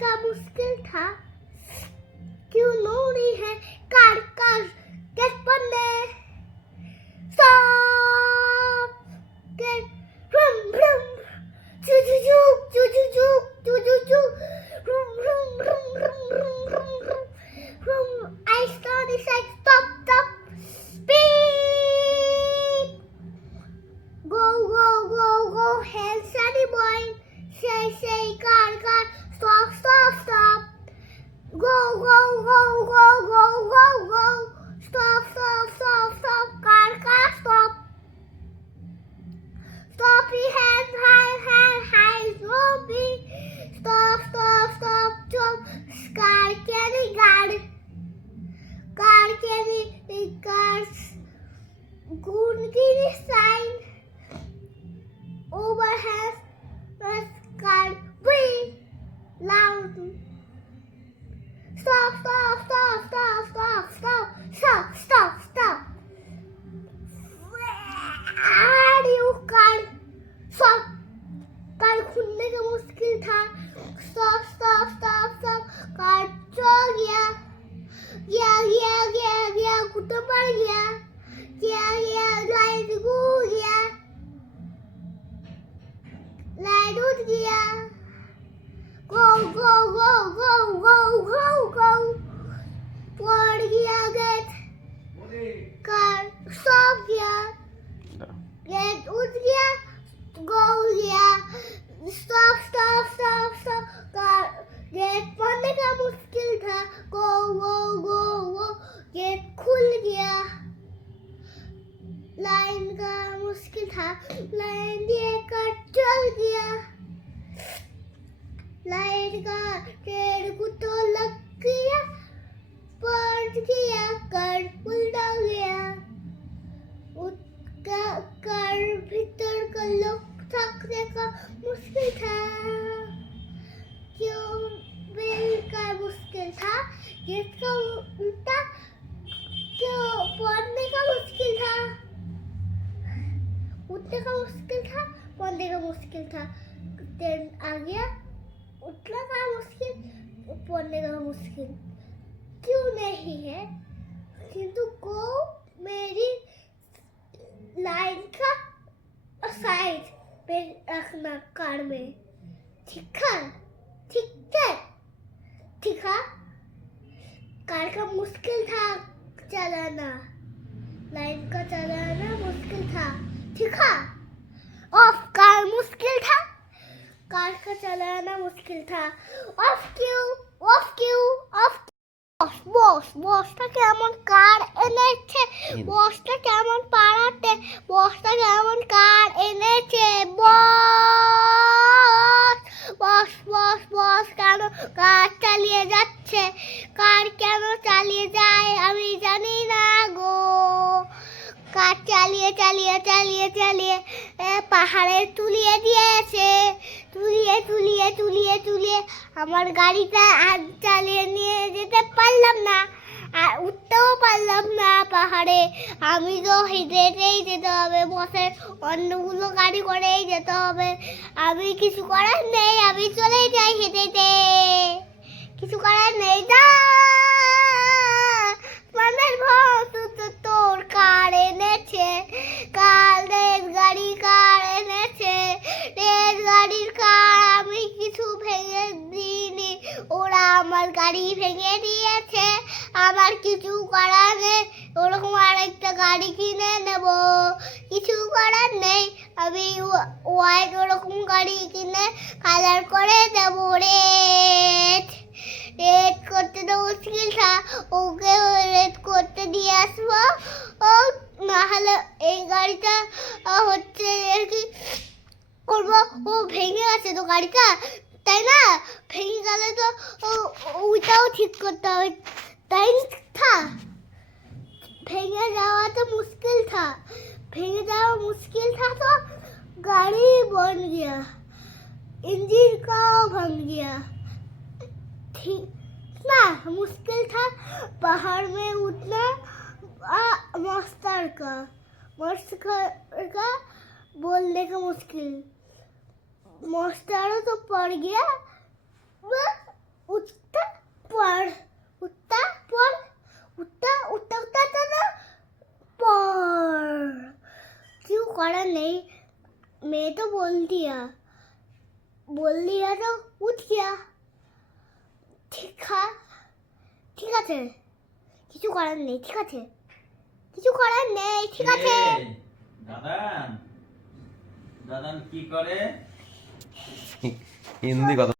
का मुश्किल था क्यों नूरी है कार कार गेट पन्ने स्टॉप गेट ब्रूम ब्रूम चू चू चू चू चू चू चू चू चू ब्रूम ब्रूम ब्रूम ब्रूम ब्रूम ब्रूम ब्रूम ब्रूम I started like stop stop speed go go go go hands sunny boy say car car stop stop stop go go go go go go go stop stop stop stop car car stop stop your hands high zombie stop stop stop stop car carry guard car carry cars Gurgiri sign overhead car we loud stop stop stop stop stop stop stop stop stop where you car stop car खुलने का मुश्किल था stop stop stop stop car चल गया गया कुत्ता पड़ गया लाइट गो गया लाइट उठ गया go go go go go go go पड़ गया गेट कार stop गया गेट उठ गया go गया stop stop stop stop car gate पढ़ने का मुश्किल था go go go go gate खुल गया लाइन का मुश्किल था लाइन देकर चल गया लाइट का पेड़ को तो लग गया पड़ गया कर उल्टा गया उसका कर भीतर का लोग थकने का मुश्किल था क्यों बेल का मुश्किल था जिसका उल्टा क्यों पढ़ने का मुश्किल था उठने का मुश्किल था पढ़ने का मुश्किल था ट्रेन आ गया उठना का मुश्किल पढ़ने का मुश्किल क्यों नहीं है किंतु को मेरी लाइन का साइड पे रखना कार में ठीक है कार का मुश्किल था चलाना लाइन का चलाना मुश्किल था ठीक है ऑफ कार मुश्किल था कार का चलाना मुश्किल था ऑफ क्यों বসটা কেমন কার এনেছে বসটা কেমন পাড়াতে বসটা কেমন কার এনেছে বস কেন কার চালিয়ে যাচ্ছে কার কেন চালিয়ে যায় আমি জানি না গো কার চালিয়ে পাহাড়ে তুলিয়ে দিয়েছে তুলিয়ে আমার গাড়িটা আর চালিয়ে নিয়ে যেতে পারলাম না আর উঠতেও পারলাম না পাহাড়ে আমি তো হেঁটেই যেতে হবে বসের অন্যগুলো গাড়ি করেই যেতে হবে আমি কিছু করার নেই আমি চলেই যাই হেঁটে কিছু করার নেই যা মানের তোর কার এনেছে কার এনেছে রেল গাড়ির কার আমি কিছু ভেঙে দিইনি ওরা আমার গাড়ি ভেঙে দিয়েছে আমার কিছু করার নেই ওরকম আরেকটা গাড়ি কিনে নেব কিছু করার নেই আমি হোয়াইট ওরকম গাড়ি কিনে কালার করে দেবো রেড করতে তো মুশকিল था ওকে রেড করতে দিয়ে আসবো ও নাহলে এই গাড়িটা হচ্ছে কি করবো ও ভেঙে গেছে তো গাড়িটা তাই না ভেঙে গেলে তো ওইটাও ঠিক করতে হবে তাই था ভেঙে যাওয়া তো মুশকিল था तो गाड़ी बन गया इंजन का बन गया ठीक ना मुश्किल था पहाड़ में उठना मास्टर का बोलने का मुश्किल मास्टर तो पड़ गया করার নেই मैं तो बोल दिया तो उठ गया ঠিক আছে কিছু করার নেই ঠিক আছে কিছু করার নেই ঠিক আছে দাদান দাদান কি করে হিন্দি কথা